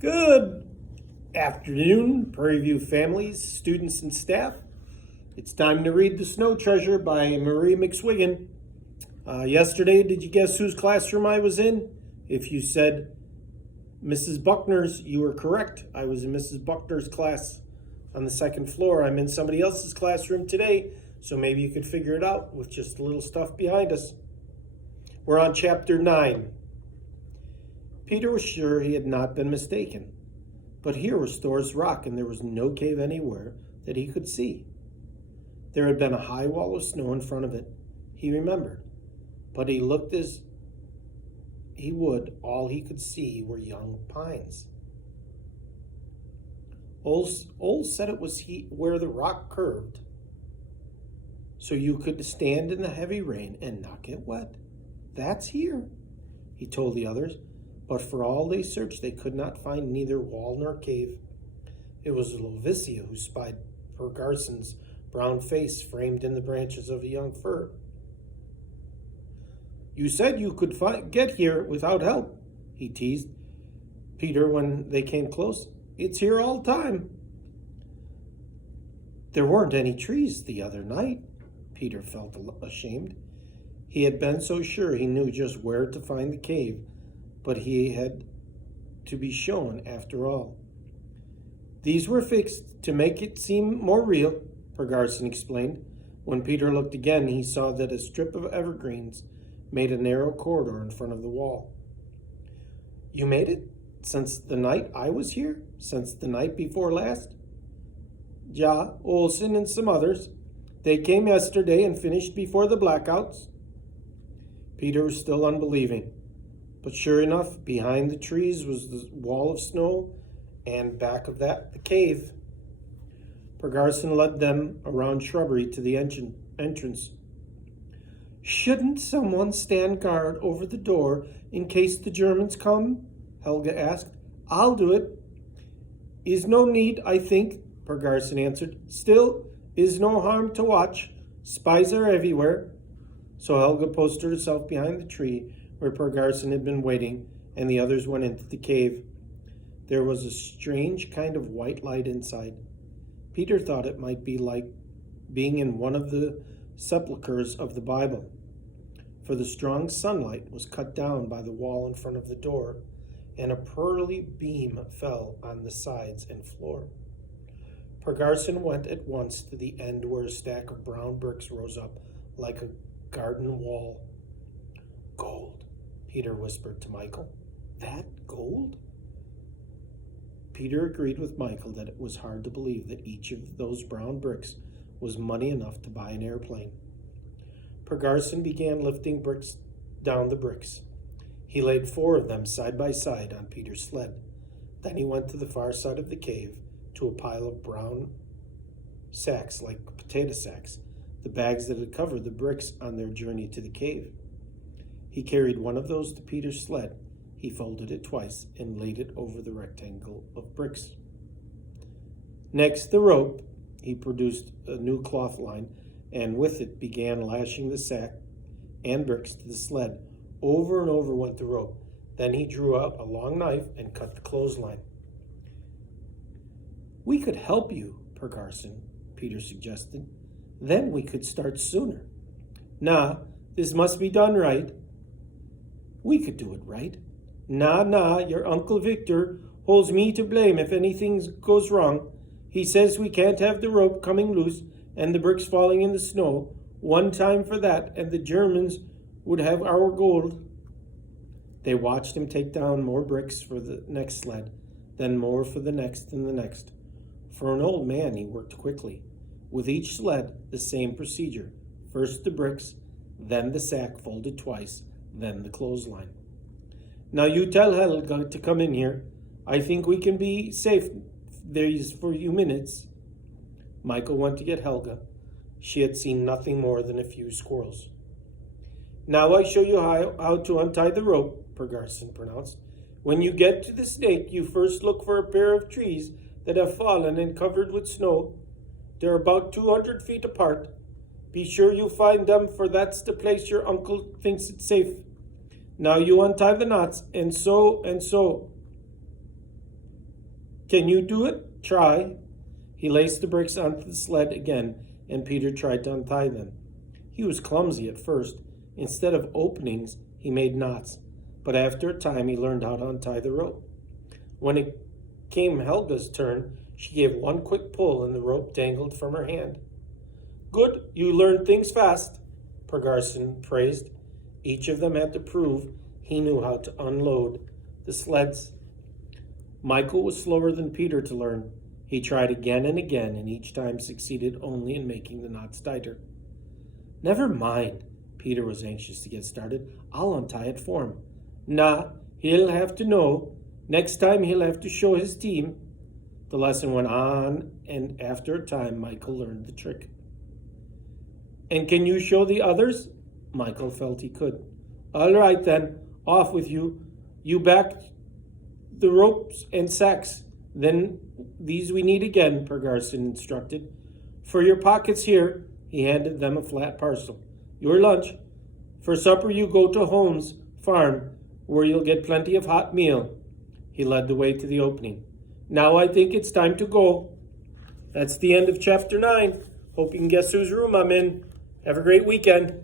Good afternoon, Prairie View families, students, and staff. It's time to read The Snow Treasure by Marie McSwiggan. Yesterday, did you guess whose classroom I was in? If you said Mrs. Buckner's, you were correct. I was in Mrs. Buckner's class on the second floor. I'm in somebody else's classroom today, so maybe you could figure it out with just a little stuff behind us. We're on chapter 9. Peter was sure he had not been mistaken, but here was Thor's Rock, and there was no cave anywhere that he could see. There had been a high wall of snow in front of it, he remembered, but he looked as he would, all he could see were young pines. Ole said it was where the rock curved, so you could stand in the heavy rain and not get wet. That's here, he told the others. But for all they searched, they could not find neither wall nor cave. It was Lovicia who spied Garson's brown face framed in the branches of a young fir. You said you could get here without help, he teased Peter when they came close. It's here all the time. There weren't any trees the other night. Peter felt ashamed. He had been so sure he knew just where to find the cave, but he had to be shown after all. These were fixed to make it seem more real, Garson explained. When Peter looked again, he saw that a strip of evergreens made a narrow corridor in front of the wall. You made it since the night I was here? Since the night before last? Ja, Olson and some others. They came yesterday and finished before the blackouts. Peter was still unbelieving. But sure enough, behind the trees was the wall of snow, and back of that, the cave. Garson led them around shrubbery to the entrance. Shouldn't someone stand guard over the door in case the Germans come? Helga asked. I'll do it. Is no need, I think, Garson answered. Still, is no harm to watch. Spies are everywhere. So Helga posted herself behind the tree where Garson had been waiting, and the others went into the cave. There was a strange kind of white light inside. Peter thought it might be like being in one of the sepulchres of the Bible, for the strong sunlight was cut down by the wall in front of the door, and a pearly beam fell on the sides and floor. Garson went at once to the end where a stack of brown bricks rose up like a garden wall. Gold, Peter whispered to Michael. That gold? Peter agreed with Michael that it was hard to believe that each of those brown bricks was money enough to buy an airplane. Garson began lifting bricks down the bricks. He laid 4 of them side by side on Peter's sled. Then he went to the far side of the cave to a pile of brown sacks like potato sacks, the bags that had covered the bricks on their journey to the cave. He carried one of those to Peter's sled. He folded it twice and laid it over the rectangle of bricks. Next, the rope. He produced a new cloth line, and with it began lashing the sack and bricks to the sled. Over and over went the rope. Then he drew out a long knife and cut the clothesline. We could help you, Garson, Peter suggested. Then we could start sooner. Nah, this must be done right. We could do it right. Nah, your Uncle Victor holds me to blame if anything goes wrong. He says we can't have the rope coming loose and the bricks falling in the snow. One time for that, and the Germans would have our gold. They watched him take down more bricks for the next sled, then more for the next and the next. For an old man, he worked quickly. With each sled, the same procedure. First the bricks, then the sack folded twice, then the clothesline. Now you tell Helga to come in here. I think we can be safe these for a few minutes. Michael went to get Helga. She had seen nothing more than a few squirrels. Now I show you how to untie the rope, Garson pronounced. When you get to the snake, you first look for a pair of trees that have fallen and covered with snow. They're about 200 feet apart. Be sure you find them, for that's the place your uncle thinks it's safe. Now you untie the knots, and so. Can you do it? Try. He laced the bricks onto the sled again, and Peter tried to untie them. He was clumsy at first. Instead of openings, he made knots, but after a time he learned how to untie the rope. When it came Helga's turn, she gave one quick pull and the rope dangled from her hand. Good, you learned things fast, Pargarson praised. Each of them had to prove he knew how to unload the sleds. Michael was slower than Peter to learn. He tried again and again, and each time succeeded only in making the knots tighter. Never mind, Peter was anxious to get started. I'll untie it for him. Nah, he'll have to know. Next time he'll have to show his team. The lesson went on, and after a time, Michael learned the trick. And can you show the others? Michael felt he could. All right then, off with you. You back the ropes and sacks. Then these we need again, Pargarson instructed. For your pockets here, he handed them a flat parcel. Your lunch. For supper you go to Holmes' farm, where you'll get plenty of hot meal. He led the way to the opening. Now I think it's time to go. That's the end of chapter 9. Hope you can guess whose room I'm in. Have a great weekend.